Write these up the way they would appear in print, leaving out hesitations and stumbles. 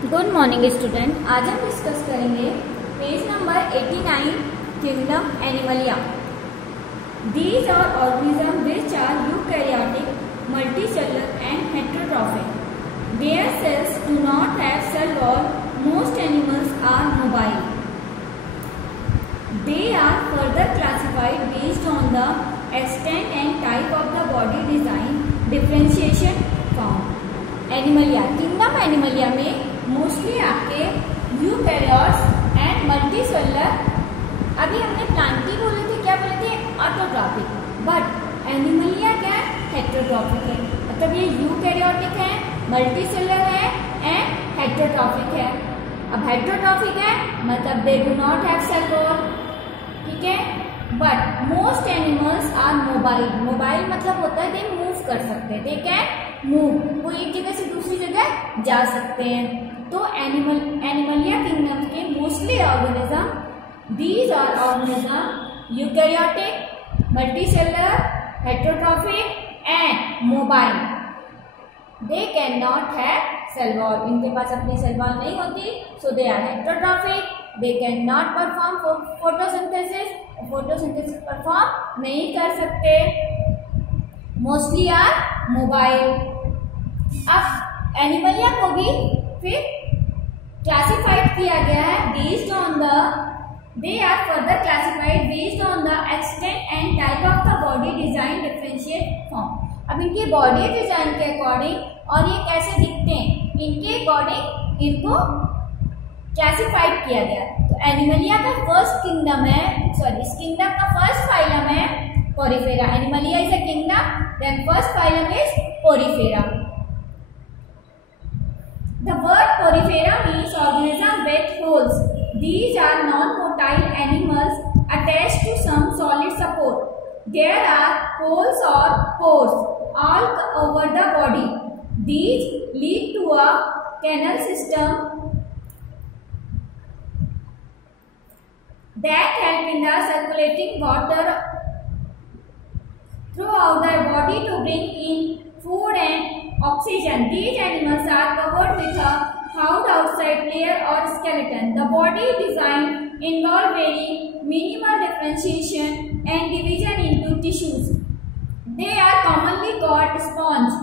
Good morning student. आज हम discuss करेंगे page number 89 kingdom Animalia. These are organism which are eukaryotic, multicellular and heterotrophic. Their cells do not have cell wall. Most animals are mobile. They are further classified based on the extent and type of the body design differentiation found. Animalia, kingdom Animalia में mostly आपके eukaryotes and multicellular. अभी हमने Plantae बोले थे, क्या बोले थे? Autotrophic. But Animalia क्या है? हेटेरोट्रॉपिक है। मतलब ये यूकैरियोटिक है, मल्टीसेलुलर है एंड हेटेरोट्रॉपिक है। अब हेटेरोट्रॉपिक है मतलब they do not have cell wall, ठीक है। But most animals are mobile. Mobile मतलब होता है दे मूव कर सकते हैं, दे कैन मूव, वो एक जगह से दूसरी जगह जा सकते हैं। तो एनिमलिया किंगडम के mostly organism, these are organism eukaryotic, multicellular, heterotrophic and mobile. They can not have cell wall. इनके पास अपनी सेल वॉल नहीं होती, so they are heterotrophic. They cannot perform photosynthesis, photosynthesis perform नहीं कर सकते। Mostly are mobile. अब animalia को भी फिर क्लासिफाइड किया गया है based on the, they are further classified based on the extent and type of the body design differentiate form. अब इनके बॉडी डिजाइन के अकॉर्डिंग और ये कैसे दिखते हैं, इनके अकॉर्डिंग इनको क्लासिफाइड किया गया। तो एनिमलिया का फर्स्ट किंगडम है, सॉरी इस किंगडम का फर्स्ट फाइलम है Porifera. Animalia is a kingdom, then first phylum is Porifera. The word Porifera means organism with holes. These are non-motile animals attached to some solid support. There are holes or pores all over the body. These lead to a canal system that help in the circulating water throughout the body to bring in food and oxygen. These animals are covered with a hard outside layer or skeleton. The body design involve very minimal differentiation and division into tissues. They are commonly called sponge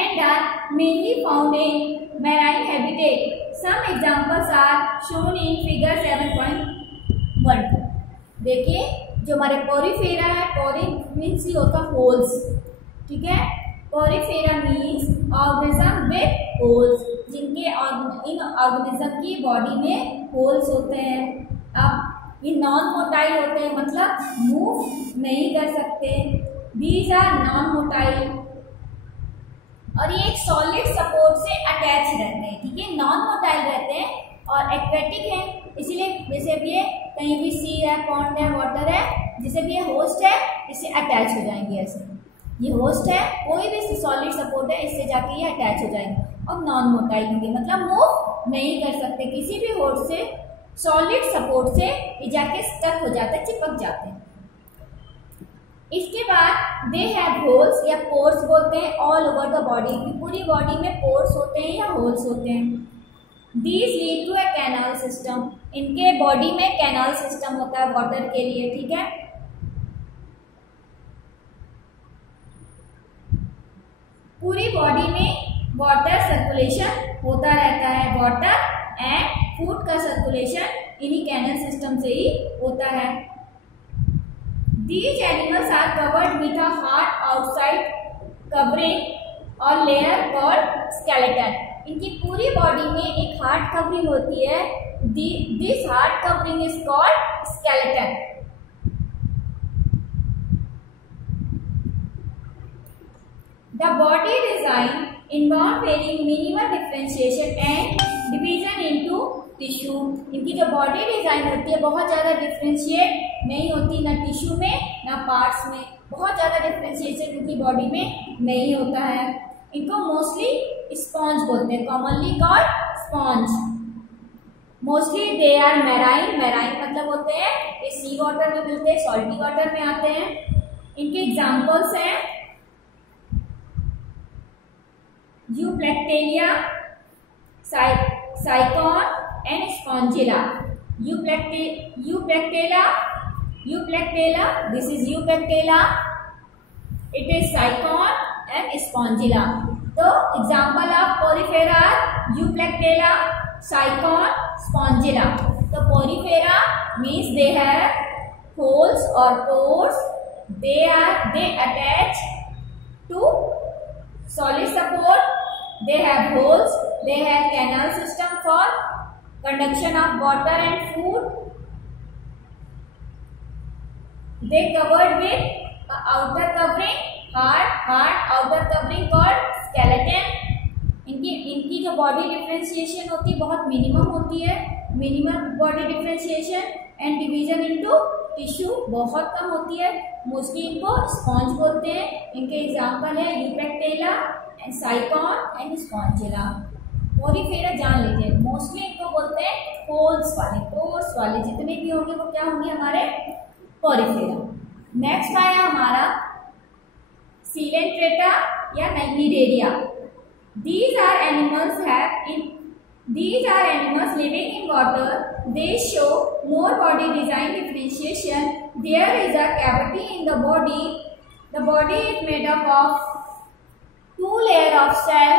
and are mainly found in marine habitat. Some examples are shown in figure 7.1। देखिए जो हमारे Porifera है, पोरी means he होता holes, ठीक है। Porifera means organism with holes, जिनके इन organism की बॉडी में होल्स होते हैं। अब ये नॉन मोटाइल होते हैं, मतलब मूव नहीं कर सकते। दीज आर नॉन मोटाइल और ये एक सॉलिड सपोर्ट से अटैच रहते हैं, ठीक है। नॉन मोटाइल रहते हैं और एक्वेटिक है, इसीलिए जैसे भी ये कहीं भी सी है, पॉन्ड है, वाटर है, जैसे भी ये होस्ट है इससे अटैच हो जाएंगे। ऐसे ये होस्ट है, कोई भी सॉलिड सपोर्ट है, इससे जाके ये अटैच हो जाएंगे और नॉन मोटाइल होंगे, मतलब मूव नहीं कर सकते किसी भी होस्ट से, सॉलिड सपोर्ट से ये जाके स्टक हो जाते हैं, चिपक जाते हैं। इसके बाद दे हैव होल्स या पोर्स बोलते हैं ऑल ओवर द बॉडी। पूरी बॉडी में पोर्स होते हैं या होल्स होते हैं। These lead to a canal system. इनके बॉडी में कैनाल सिस्टम होता है वाटर के लिए, ठीक है। पूरी बॉडी में वाटर सर्कुलेशन होता रहता है। वाटर एंड फूड का सर्कुलेशन इन्हीं कैनल सिस्टम से ही होता है। These animals are covered with a hard outside covering or layer called skeleton. इनकी पूरी बॉडी में एक हार्ड कवरिंग होती है। This hard covering is called skeleton. The body design involve very minimal differentiation and division into tissue. इनकी जो body design होती है बहुत ज्यादा डिफरेंशिएट नहीं होती, ना टिश्यू में ना पार्ट्स में, बहुत ज्यादा डिफरेंशिएशन इनकी बॉडी में नहीं होता है। इनको मोस्टली स्पॉन्ज बोलते हैं, commonly called sponge. Mostly they are marine. Marine मतलब होते हैं ये सी वाटर में मिलते हैं, सॉल्टी वाटर में आते हैं। इनके एग्जांपल्स हैं euplectella, sycon and spongilla. Euplectella, this is Euplectella, it is Saicon and Spongilla. So example of porifera are Euplectella, Saicon, Spongilla. So porifera means they have holes or pores. They attach to solid support. They have holes. They have canal system for conduction of water and food. They covered with outer covering, hard outer covering called skeleton. इनकी जो body differentiation होती है बहुत minimum होती है. Minimum body differentiation and division into tissue बहुत कम होती है. मोस्टली इनको स्पॉन्ज बोलते हैं. इनके एग्जांपल है यूपेक्टेला, साइकॉन एंड स्पॉन्जिला. पोरीफेरा जान लीजिए, मोस्टली इनको बोलते हैं होल्स वाले, पोर्स वाले जितने भी होंगे वो क्या होंगे हमारे पोरीफेरा. नेक्स्ट आया हमारा सीलेंट्रेटा या Cnidaria. These are animals living in water. They show more body design differentiation. There is a cavity in the body. The body is made up of 2 layers of cell.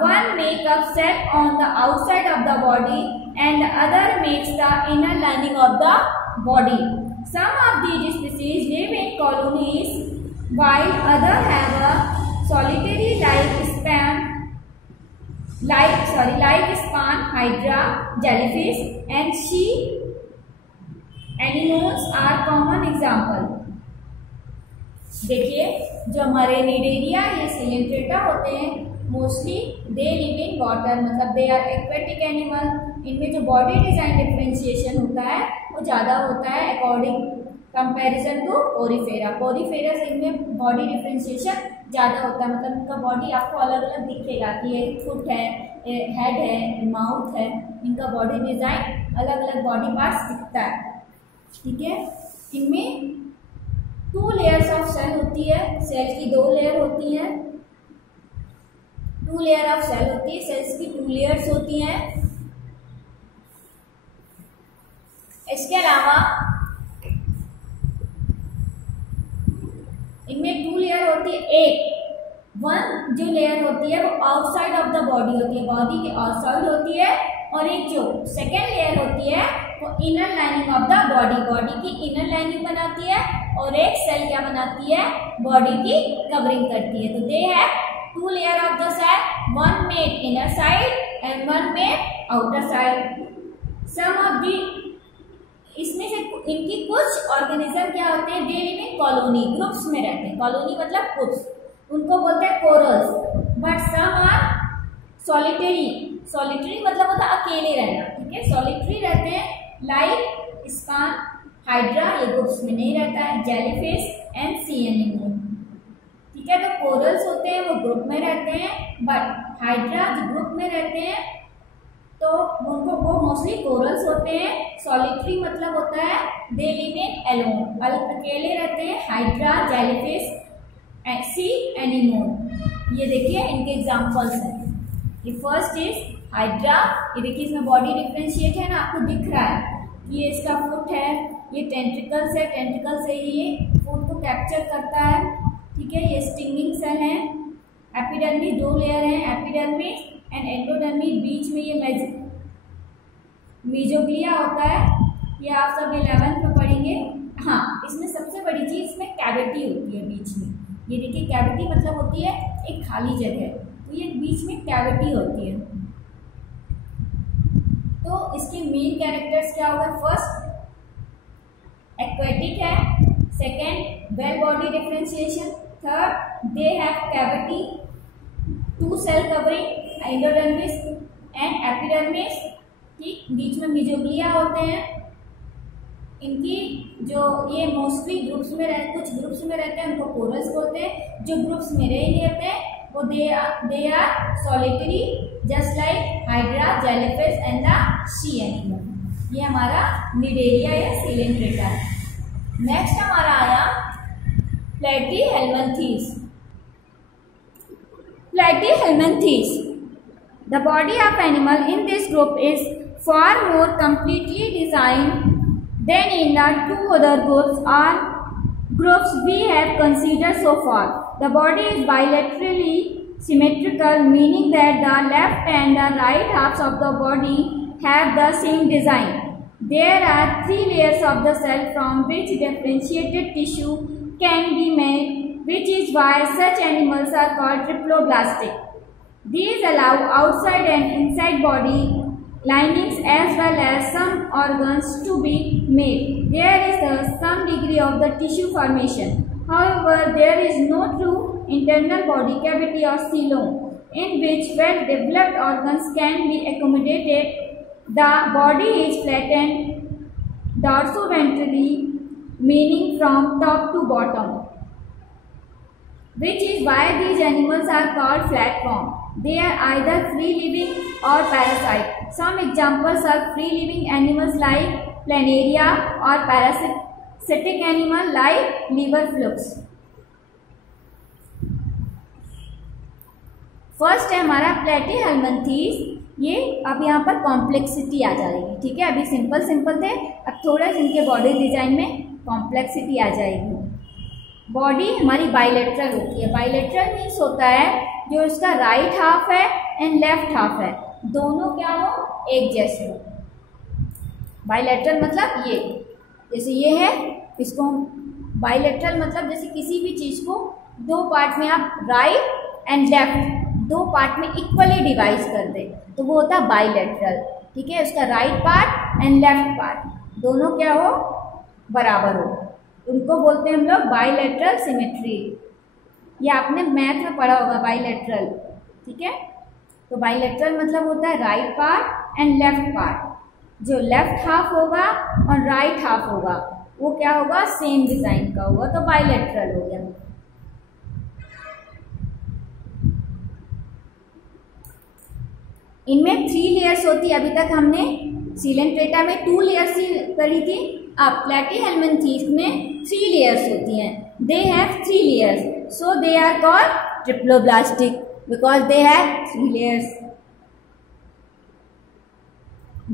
One makes up cell on the outside of the body and the other makes the inner lining of the body. Some of these species live in colonies while others have a solitary lifespan. Hydra, jellyfish and sea anemones are common example. देखिए जो हमारे Cnidaria या Coelenterata होते हैं mostly they live in water, मतलब they are aquatic animal. इनमें जो body design differentiation होता है वो ज़्यादा होता है according comparison to Porifera. Porifera से इनमें बॉडी डिफरेंशिएशन ज़्यादा होता है, मतलब इनका बॉडी आपको अलग अलग दिखेगा कि ये फुट है, हेड है, माउथ है. इनका बॉडी डिजाइन अलग अलग बॉडी पार्ट्स दिखता है. ठीक है. इनमें 2 लेयर्स ऑफ सेल होती है. सेल की 2 लेयर होती हैं. 2 लेयर ऑफ सेल होती है. सेल्स की 2 लेयर्स होती हैं. इसके अलावा इनमें 2 लेयर होती है. वन जो लेयर होती है वो आउटसाइड ऑफ द बॉडी होती है, बॉडी के आउटसाइड होती है. और एक जो सेकेंड लेयर होती है वो inner lining of the body, body की इनर लाइनिंग बनाती है. और एक सेल क्या बनाती है, बॉडी की कवरिंग करती है. तो दे है 2 layer of the cell, one made inner side and one made outer side. Some of the इसमें से इनकी कुछ ऑर्गेनिज्म क्या होते हैं, they live in colony, groups में रहते हैं. कॉलोनी मतलब ग्रुप्स, उनको बोलते हैं corals. But some are solitary. Solitary मतलब होता है अकेले रहना. ठीक है. सॉलिटरी रहते हैं लाइक स्पान, हाइड्रा ये ग्रुप्स में नहीं रहता है, जेलीफिश एंड सी एनीमोन. ठीक है. तो कोरल्स होते हैं वो ग्रुप में रहते हैं, बट हाइड्रा जो ग्रुप में रहते हैं तो उनको वो मोस्टली कोरल्स होते हैं. सॉलिटरी मतलब होता है दे लिव इन एलोन, अकेले रहते हैं. हाइड्रा, जेलीफिश, सी एनीमोन. ये देखिए इनके एग्जांपल्स हैं. ये फर्स्ट इज हाइड्रा. ये देखिए इसमें बॉडी डिफरेंशिएट है ना, आपको दिख रहा है. ये इसका फुट है, ये टेंट्रिकल्स है, टेंट्रिकल से ही ये फूड को कैप्चर करता है. ठीक है. ये स्टिंगिंग सेल है. एपिडर्मिस 2 लेयर है, एपिडर्मिस एंड एंडोडर्मिस. बीच में ये मेजोग्लिया होता है. ये आप सब 11th में पढ़ेंगे. हाँ, इसमें सबसे बड़ी चीज इसमें कैविटी होती है बीच में. ये देखिए कैविटी मतलब होती है एक खाली जगह, तो ये बीच में कैविटी होती है. तो इसके मेन कैरेक्टर्स क्या होगा, फर्स्ट एक्वेटिक है, second well body differentiation, third they have cavity, 2 cell covering, endodermis and epidermis. ठीक. बीच में मेजोग्लिया होते हैं. इनकी जो ये मोस्टली ग्रुप्स में कुछ ग्रुप्स में रहते हैं उनको कोरल्स बोलते हैं. जो ग्रुप्स में नहीं रहते हैं वो they are solitary just like hydra, jellyfish and the sea animal. ये हमारा निडेरिया या सिलेंट्रेटा है. नेक्स्ट हमारा आया Platyhelminthes. Platyhelminthes, the body of animal in this group is far more completely designed than in the two other groups we have considered so far. The body is bilaterally symmetrical, meaning that the left and the right halves of the body have the same design. There are 3 layers of the cell from which differentiated tissue can be made, which is why such animals are called triploblastic. These allow outside and inside body linings as well as some organs to be made. There is some degree of the tissue formation. However, there is no true internal body cavity or coelom in which well-developed organs can be accommodated. The body is flattened dorsoventrally, meaning from top to bottom, which is why these animals are called flatworm. They are either free-living or parasite. Some examples are free-living animals like planaria or parasitic animal like liver flukes. First है हमारा Platyhelminthes. ये अब यहाँ पर complexity आ जाएगी. ठीक है, अभी सिंपल सिंपल थे, अब थोड़ा इनके बॉडी डिजाइन में कॉम्प्लेक्सिटी आ जाएगी. बॉडी हमारी बाइलेटरल होती है. बाइलेटरल मीन्स होता है जो इसका राइट हाफ है एंड लेफ्ट हाफ है, दोनों क्या हो, एक जैसे हो. बाइलेटरल मतलब ये, जैसे ये है, इसको बाइलेटरल मतलब जैसे किसी भी चीज को दो पार्ट में आप राइट एंड लेफ्ट दो पार्ट में इक्वली डिवाइड कर दे तो वो होता है बाइलेटरल. ठीक है, उसका right part and left part दोनों क्या हो, बराबर हो, उनको बोलते हैं हम लोग बाइलेटरल सिमेट्री. ये आपने मैथ में पढ़ा होगा बाइलेटरल. ठीक है, तो बाइलेटरल मतलब होता है right part and left part. जो लेफ्ट हाफ होगा और राइट हाफ होगा वो क्या होगा, सेम डिजाइन का होगा, तो बाइलेटरल हो गया. इनमें 3 लेयर्स होती है. अभी तक हमने सिलेंट्रेटा में 2 लेयर्स करी थी. अब प्लेटीहेल्मिन्थेस में 3 लेयर्स होती हैं. They have 3 layers, so they are called triploblastic because they have 3 layers.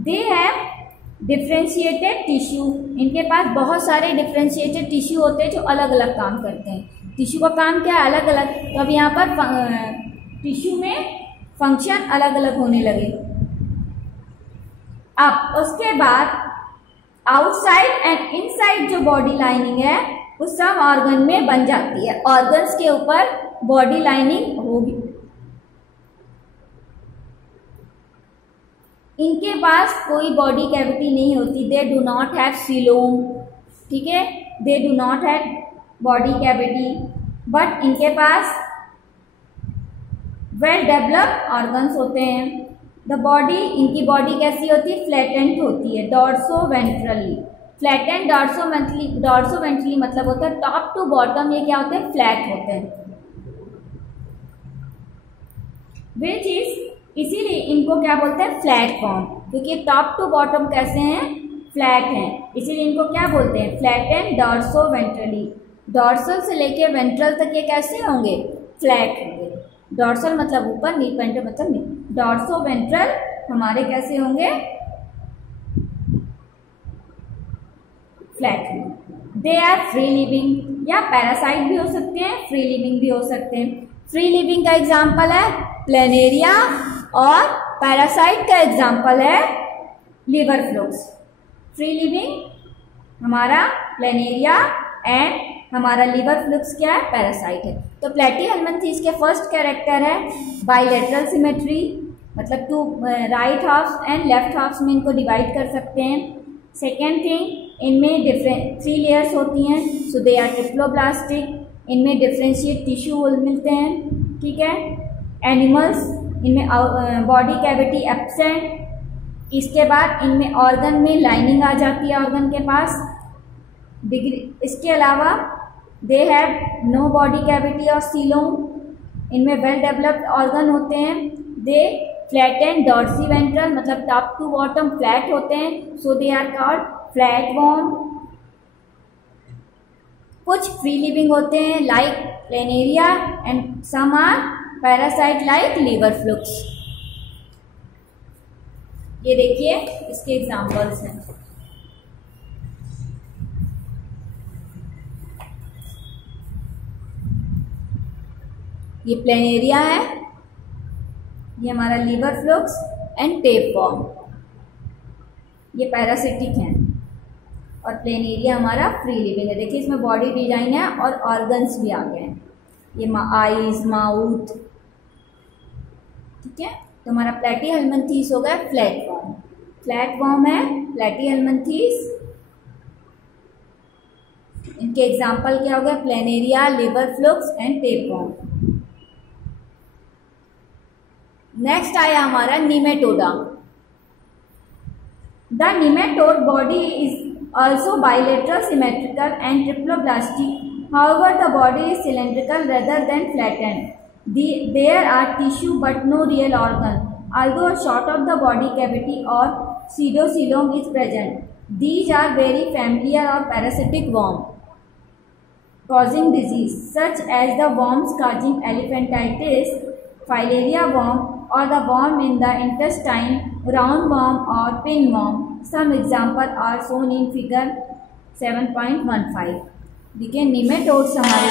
They have differentiated tissue. इनके पास बहुत सारे differentiated tissue होते हैं जो अलग अलग काम करते हैं. टिश्यू का काम क्या है, अलग अलग. तो अब यहाँ पर टिश्यू में फंक्शन अलग अलग होने लगे. अब उसके बाद आउटसाइड एंड इनसाइड जो बॉडी लाइनिंग है वो सब ऑर्गन में बन जाती है. ऑर्गन्स के ऊपर बॉडी लाइनिंग होगी. इनके पास कोई बॉडी कैविटी नहीं होती. दे डू नॉट हैव सीलोम. ठीक है, दे do not have body cavity, but इनके पास वेल डेवलप्ड ऑर्गन्स होते हैं. द बॉडी, इनकी बॉडी कैसी होती है, फ्लैटेंड होती है, डॉर्सोवेंट्रली. फ्लैटेंड डॉर्सोवेंट्रली मतलब होता है टॉप टू बॉटम ये क्या होते हैं, फ्लैट होते हैं. विच इज, इसीलिए इनको क्या बोलते हैं, फ्लैट फॉर्म, क्योंकि टॉप टू बॉटम कैसे हैं, फ्लैट हैं, इसीलिए इनको क्या बोलते हैं, फ्लैटेंड डॉर्सोवेंट्रली. डॉर्सल से लेके वेंट्रल तक ये कैसे होंगे, फ्लैट होंगे. डॉर्सल मतलब ऊपर, नी वेंट्रल मतलब नी. डॉर्सोवेंट्रल हमारे कैसे होंगे, फ्लैट होंगे. दे आर फ्री लिविंग या पैरासाइट भी हो सकते हैं, फ्री लिविंग भी हो सकते हैं. फ्री लिविंग का एग्जाम्पल है प्लेनेरिया और पैरासाइट का एग्जाम्पल है लिवर फ्लूक्स. फ्री लिविंग हमारा प्लेनेरिया एंड हमारा लिवर फ्लूक्स क्या है, पैरासाइट है. तो प्लेटीहेल्मिन्थेस के फर्स्ट कैरेक्टर है बाइलेटरल सिमेट्री, मतलब 2 right halfs and left halfs में इनको डिवाइड कर सकते हैं. सेकेंड थिंग, इनमें 3 लेयर्स होती हैं, सो दे आर ट्रिप्लोब्लास्टिक. इनमें डिफ्रेंशिएट टिश्यू मिलते हैं. ठीक है, एनिमल्स इनमें बॉडी कैविटी एब्सेंट. इसके बाद इनमें ऑर्गन में लाइनिंग आ जाती है ऑर्गन के पास. डिग्री, इसके अलावा they have no body cavity और सीलोम. इनमें वेल डेवलप्ड ऑर्गन होते हैं। They flat and dorsiventral, मतलब टॉप टू बॉटम फ्लैट होते हैं, so they are called flat worm. कुछ फ्री लिविंग होते हैं like planaria and some are parasite like liver flukes. ये देखिए इसके एग्जांपल्स हैं। ये प्लेनेरिया है, ये हमारा लीवर फ्लुक्स एंड टेपवॉर्म, ये पैरासिटिक हैं, और प्लेनेरिया हमारा फ्री लिविंग है। देखिए इसमें बॉडी डिजाइन है और ऑर्गन्स भी आ गए हैं, ये आईज, माउथ, ठीक है। तो हमारा प्लेटीहेल्मिन्थीस हो गया फ्लैट वॉर्म। फ्लैट वॉर्म है प्लेटीहेल्मिन्थीस। इनके एग्जाम्पल क्या हो गया, planaria, liver flukes and tapeworm. Next आया हमारा nematoda. The nematode body is also bilateral, symmetrical and triploblastic. However, the body is cylindrical rather than flattened. There are tissue but no real organ, although a short of the body cavity or pseudocoelom is present. These are very familiar or parasitic worm causing disease, such as the worms causing elephantitis, filaria worm, or the worm in the intestine, roundworm or pinworm. Some example are shown in figure 7.15. देखिए nematodes हमारे